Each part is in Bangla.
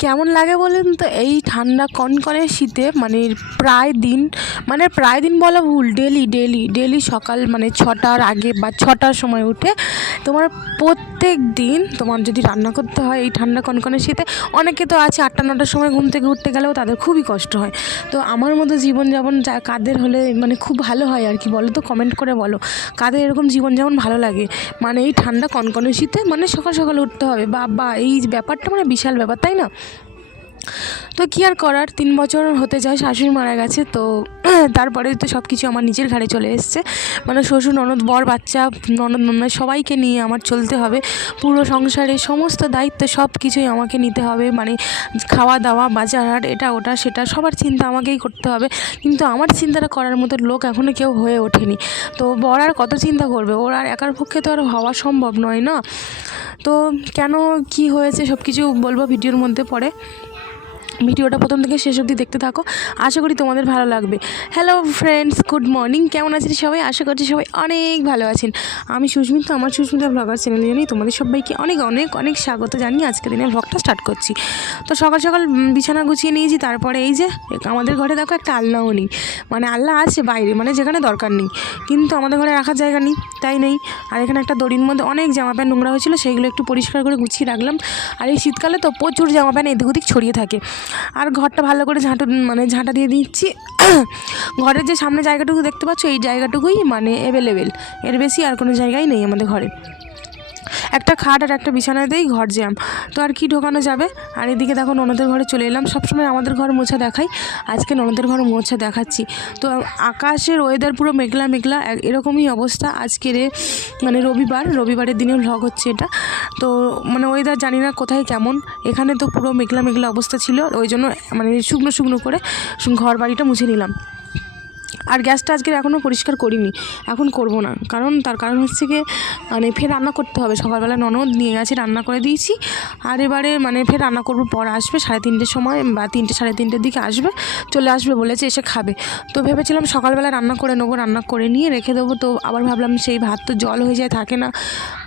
কেমন লাগে বলেন তো? এই ঠান্ডা কনকনে শীতে মানে প্রায় দিন মানে প্রায় দিন বলা ভুল ডেলি ডেলি ডেলি সকাল মানে ছটার আগে বা ছটার সময় উঠে তোমার প্রত্যেক দিন তোমার যদি রান্না করতে হয়, এই ঠান্ডা কনকনে শীতে অনেকে তো আছে আটটা, নটার সময় ঘুম থেকে উঠতে গেলেও তাদের খুবই কষ্ট হয়। তো আমার মতো জীবনযাপন যা, কাদের হলে মানে খুব ভালো হয় আর কি বলো তো? কমেন্ট করে বলো। কাদের এরকম জীবনযাপন ভালো লাগে? মানে এই ঠান্ডা কনকনে শীতে মানে সকাল সকাল উঠতে হবে। বা এই ব্যাপারটা মানে বিশাল ব্যাপার, তাই না? তো কী আর করার? তিন বছর হতে যায়, শাশুড়ি মারা গেছে, তো তারপরে তো সব কিছু আমার নিজের ঘাড়ে চলে এসছে। মানে শ্বশুর, ননদ, বর, বাচ্চা, ননদ ননদ সবাইকে নিয়ে আমার চলতে হবে। পুরো সংসারে সমস্ত দায়িত্ব সব কিছুই আমাকে নিতে হবে। মানে খাওয়া দাওয়া বাজার হাট এটা, ওটা, সেটা, সবার চিন্তা আমাকেই করতে হবে। কিন্তু আমার চিন্তাটা করার মতো লোক এখনও কেউ হয়ে ওঠেনি। তো বর আর কত চিন্তা করবে? ওর আর একার পক্ষে তো আর হওয়া সম্ভব নয় না? তো কেন, কি হয়েছে সব কিছু বলব ভিডিওর মধ্যে পরে। ভিডিওটা প্রথম থেকে শেষ অবধি দেখতে থাকো। আশা করি তোমাদের ভালো লাগবে। হ্যালো ফ্রেন্ডস গুড মর্নিং কেমন আছেন সবাই? আশা করছি সবাই অনেক ভালো আছেন। আমি সুস্মিতা, আমার সুস্মিতা ব্লগার চ্যানেলে জানি, তোমাদের সবাইকে অনেক অনেক অনেক স্বাগত জানিয়ে আজকে দিনের ব্লগটা স্টার্ট করছি। তো সকাল সকাল বিছানা গুছিয়ে নিয়েছি, তারপরে এই যে আমাদের ঘরে দেখো একটা আলনাও নেই। মানে আলনা আছে বাইরে মানে যেখানে দরকার নেই। কিন্তু আমাদের ঘরে রাখার জায়গা নেই, তাই নেই। আর এখানে একটা দড়ির মধ্যে অনেক জামা প্যান্ট নোংরা হয়েছিল সেইগুলো একটু পরিষ্কার করে গুছিয়ে রাখলাম। আর এই শীতকালে তো প্রচুর জামা প্যান্ট এদিক ওদিক ছড়িয়ে থাকে। আর ঘরটা ভালো করে ঝাঁটু মানে ঝাঁটা দিয়ে দিচ্ছি। ঘরের যে সামনে জায়গাটুকু দেখতে পাচ্ছ, এই জায়গাটুকুই মানে অ্যাভেলেবেল এর বেশি আর কোনো জায়গাই নেই আমাদের ঘরে। একটা খাট আর একটা বিছানাতেই ঘর জ্যাম। তো আর কি ঢোকানো যাবে? আর এদিকে দেখো ননদের ঘরে চলে এলাম। সবসময় আমাদের ঘর মোছা দেখাই। আজকে ননদের ঘর মোছা দেখাচ্ছি। তো আকাশের ওয়েদার পুরো মেঘলা মেঘলা। এরকমই অবস্থা আজকের মানে রবিবার। রবিবারের দিনেও ভ্লগ হচ্ছে এটা। তো মানে ওয়েদার জানি না কোথায় কেমন। এখানে তো পুরো মেঘলা মেঘলা অবস্থা ছিল। ওই জন্য মানে শুকনো শুকনো করে ঘর বাড়িটা মুছে নিলাম। আর গ্যাসটা আজকে এখনও পরিষ্কার করিনি, এখন করব না। কারণ তার কারণ হচ্ছে গিয়ে মানে ফের রান্না করতে হবে। সকালবেলা ননদ নিয়ে গেছে, রান্না করে দিয়েছি। আর এবারে মানে ফের রান্না করব, পর আসবে, সাড়ে তিনটের সময় বা তিনটে, সাড়ে তিনটের দিকে আসবে, চলে আসবে বলেছে, এসে খাবে। তো ভেবেছিলাম সকালবেলা রান্না করে নেব, রান্না করে নিয়ে রেখে দেবো। তো আবার ভাবলাম সেই ভাত তো জল হয়ে যায়, থাকে না।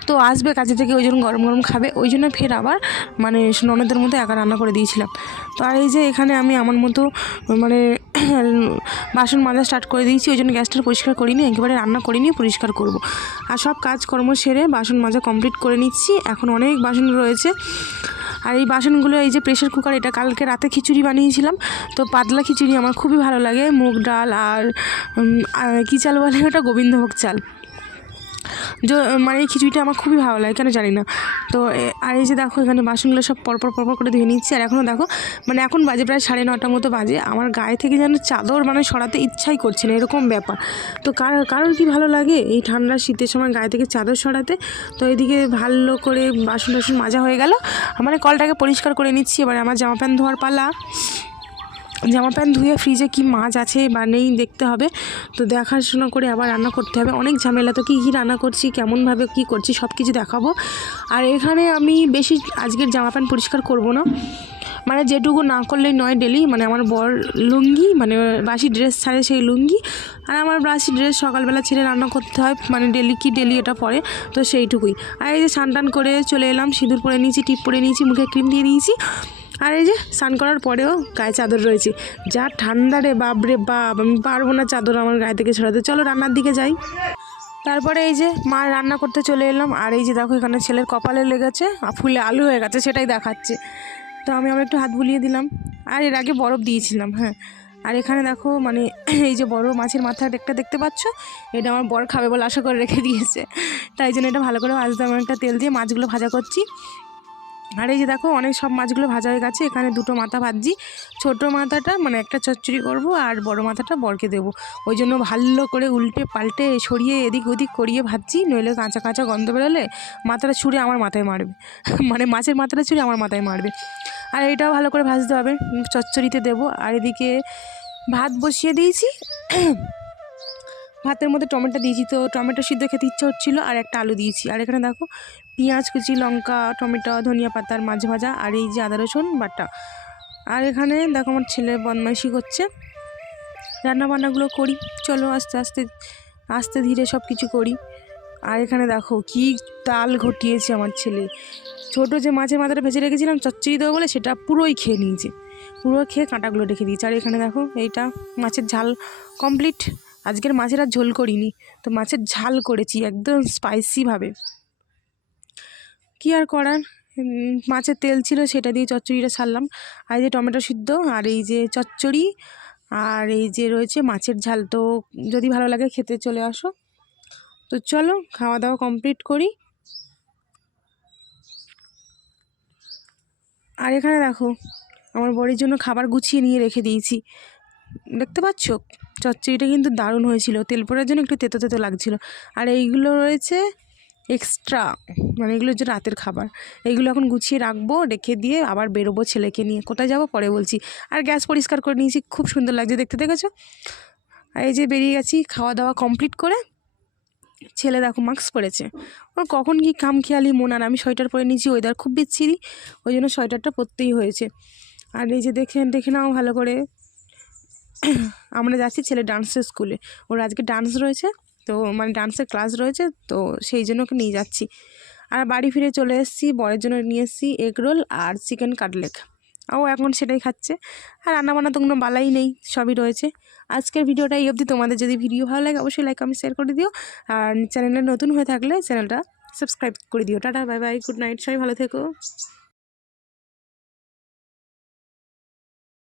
তো আসবে কাজে থেকে, ওই জন্য গরম গরম খাবে। ওই জন্য ফের আবার মানে ননদের মতো একা রান্না করে দিয়েছিলাম। তো আর এই যে এখানে আমি আমার মতো মানে বাসন মাজা স্টার্ট করে দিয়েছি, ওই জন্য গ্যাসটা পরিষ্কার করিনি, একেবারে রান্না করে নিয়ে পরিষ্কার করব। আর সব কাজকর্ম সেরে বাসন মাজা কমপ্লিট করে নিচ্ছি, এখন অনেক বাসন রয়েছে। আর এই বাসনগুলো, এই যে প্রেশার কুকার এটা কালকে রাতে খিচুড়ি বানিয়েছিলাম, তো পাতলা খিচুড়ি আমার খুবই ভালো লাগে, মুগ ডাল আর কী চাল বলে ওটা? গোবিন্দভোগ চাল। মানে এই খিচুড়িটা আমার খুবই ভালো লাগে, কেন জানি না। তো আর এই যে দেখো, এখানে বাসনগুলো সব পরপর পরপর করে ধুয়ে নিচ্ছি, আর এখনও দেখো মানে এখন বাজে প্রায় সাড়ে নটার মতো বাজে, আমার গায়ে থেকে যেন চাদর মানে সরাতে ইচ্ছাই করছে না, এরকম ব্যাপার। তো কার, কারোর কি ভালো লাগে এই ঠান্ডা শীতের সময় গায়ে থেকে চাদর সরাতে? তো এদিকে ভালো করে বাসন টাসন মাজা হয়ে গেল মানে কলটাকে পরিষ্কার করে নিচ্ছি, এবার আমার জামা প্যান্ট ধোয়ার পালা। জামা প্যান্ট ধুয়ে ফ্রিজে কি মাছ আছে বা নেই দেখতে হবে। তো দেখাশোনা করে আবার রান্না করতে হবে। অনেক ঝামেলা তো কী কী রান্না করছি, কেমনভাবে কী করছি সব কিছু দেখাবো। আর এখানে আমি বেশি আজকের জামা প্যান্ট পরিষ্কার করব না। মানে যেটুকু না করলেই নয় ডেলি মানে আমার বর লুঙ্গি মানে বাসি ড্রেস ছাড়ে সেই লুঙ্গি। আর আমার বাসি ড্রেস সকালবেলা ছেড়ে রান্না করতে হয় মানে ডেলি কি ডেলি এটা পরে, তো সেইটুকুই। আর এই যে স্নান টান করে চলে এলাম, সিঁদুর পরে নিয়েছি, টিপ পরে নিয়েছি, মুখে ক্রিম দিয়ে দিয়েছি। আর এই যে স্নান করার পরেও গায়ে চাদর রয়েছে। যা ঠান্ডা রে বাপ রে বাপ, আমি পারব না চাদর আমার গায়ে থেকে ছড়াতে। চলো রান্নার দিকে যাই। তারপরে এই যে মা রান্না করতে চলে এলাম। আর এই যে দেখো এখানে ছেলের কপালে লেগেছে, আর ফুলে আলু হয়ে গেছে, সেটাই দেখাচ্ছে। তো আমি আবার একটু হাত বুলিয়ে দিলাম। আর এর আগে বরফ দিয়েছিলাম হ্যাঁ। আর এখানে দেখো মানে এই যে বড় মাছের মাথা একটা দেখতে পাচ্ছ? এটা আমার বর খাবে বলে আশা করে রেখে দিয়েছে। তাই জন্য এটা ভালো করে ভাজতে আমি একটা তেল দিয়ে মাছগুলো ভাজা করছি। আর এই যে দেখো, অনেক সব মাছগুলো ভাজা হয়ে গেছে। এখানে দুটো মাথা ভাজছি। ছোটো মাথাটা মানে একটা চচ্চড়ি করব আর বড় মাথাটা বরকে দেবো। ওই জন্য ভালো করে উল্টে পাল্টে সরিয়ে এদিক ওদিক করিয়ে ভাজছি, নইলে কাঁচা কাঁচা গন্ধ বেরোলে মাথাটা ছুঁড়ে আমার মাথায় মারবে। মানে মাছের মাথাটা ছুঁড়ে আমার মাথায় মারবে। আর এটাও ভালো করে ভাজতে হবে। চচ্চড়িতে দেবো। আর এদিকে ভাত বসিয়ে দিয়েছি। ভাতের মধ্যে টমেটো দিয়েছি। তো টমেটো সিদ্ধ খেতে ইচ্ছে হচ্ছিল, আর একটা আলু দিয়েছি। আর এখানে দেখো পেঁয়াজ, কুচি, লঙ্কা, টমেটো, ধনিয়া পাতার মাছ ভাজা আর এই যে আদা, রসুন বাটা। আর এখানে দেখো আমার ছেলে বদমাইশি করছে। রান্না বান্নাগুলো করি। চলো আস্তে আস্তে আস্তে ধীরে সব কিছু করি। আর এখানে দেখো কি তাল ঘটিয়েছে আমার ছেলে। ছোট যে মাছের মাথাটা ভেজে রেখেছিলাম চচ্চড়ি দেবো বলে সেটা পুরোই খেয়ে নিয়েছে। পুরো খেয়ে কাঁটাগুলো রেখে দিয়েছে। আর এখানে দেখো এইটা মাছের ঝাল কমপ্লিট আজকের মাছের আর ঝোল করিনি। তো মাছের ঝাল করেছি একদম স্পাইসিভাবে কী আর করার? মাছের তেল ছিল সেটা দিয়ে চচ্চড়িটা ছাড়লাম। আর এই যে টমেটো সিদ্ধ, আর এই যে চচ্চড়ি, আর এই যে রয়েছে মাছের ঝাল। তো যদি ভালো লাগে খেতে চলে আসো। তো চলো, খাওয়া দাওয়া কমপ্লিট করি। আর এখানে দেখো, আমার বড়ির জন্য খাবার গুছিয়ে নিয়ে রেখে দিয়েছি। দেখতে পাচ্ছ? চচ্চড়িটা কিন্তু দারুণ হয়েছিল। তেল পড়ার জন্য একটু তেতো তেতো লাগছিল। আর এইগুলো রয়েছে এক্সট্রা মানে এগুলো হচ্ছে রাতের খাবার। এগুলো এখন গুছিয়ে রাখব, রেখে দিয়ে আবার বেরোবো ছেলেকে নিয়ে। কোথায় যাব? পরে বলছি। আর গ্যাস পরিষ্কার করে নিয়েছি, খুব সুন্দর লাগছে, দেখতে দেখেছ? আর এই যে বেরিয়ে গেছি খাওয়া দাওয়া কমপ্লিট করে, ছেলে দেখো মাস্ক পরেছে ওর কখন কি কাম খেয়ালি মন, আর আমি সোয়েটার পরে নিয়েছি ওয়েদার খুব বিচ্ছিরি, ওই জন্য সোয়েটারটা পরতেই হয়েছে। আর এই যে দেখে দেখে নাও ভালো করে। আমরা যাচ্ছি ছেলে ডান্সের স্কুলে ওর আজকে ডান্স রয়েছে। তো মানে ডান্সের ক্লাস রয়েছে, তো সেই জন্য ওকে নিয়ে যাচ্ছি। আর বাড়ি ফিরে চলে এসেছি, বরের জন্য নিয়ে এসেছি এগ রোল আর চিকেন কাটলেট ও এখন সেটাই খাচ্ছে। আর রান্নাবান্না তো কোনো বালাই নেই, সবই রয়েছে। আজকের ভিডিওটা এই অবধি। তোমাদের যদি ভিডিও ভালো লাগে, অবশ্যই লাইক আমি শেয়ার করে দিও। আর চ্যানেলে নতুন হয়ে থাকলে চ্যানেলটা সাবস্ক্রাইব করে দিও। Tata bye bye good night সবাই ভালো থেকো।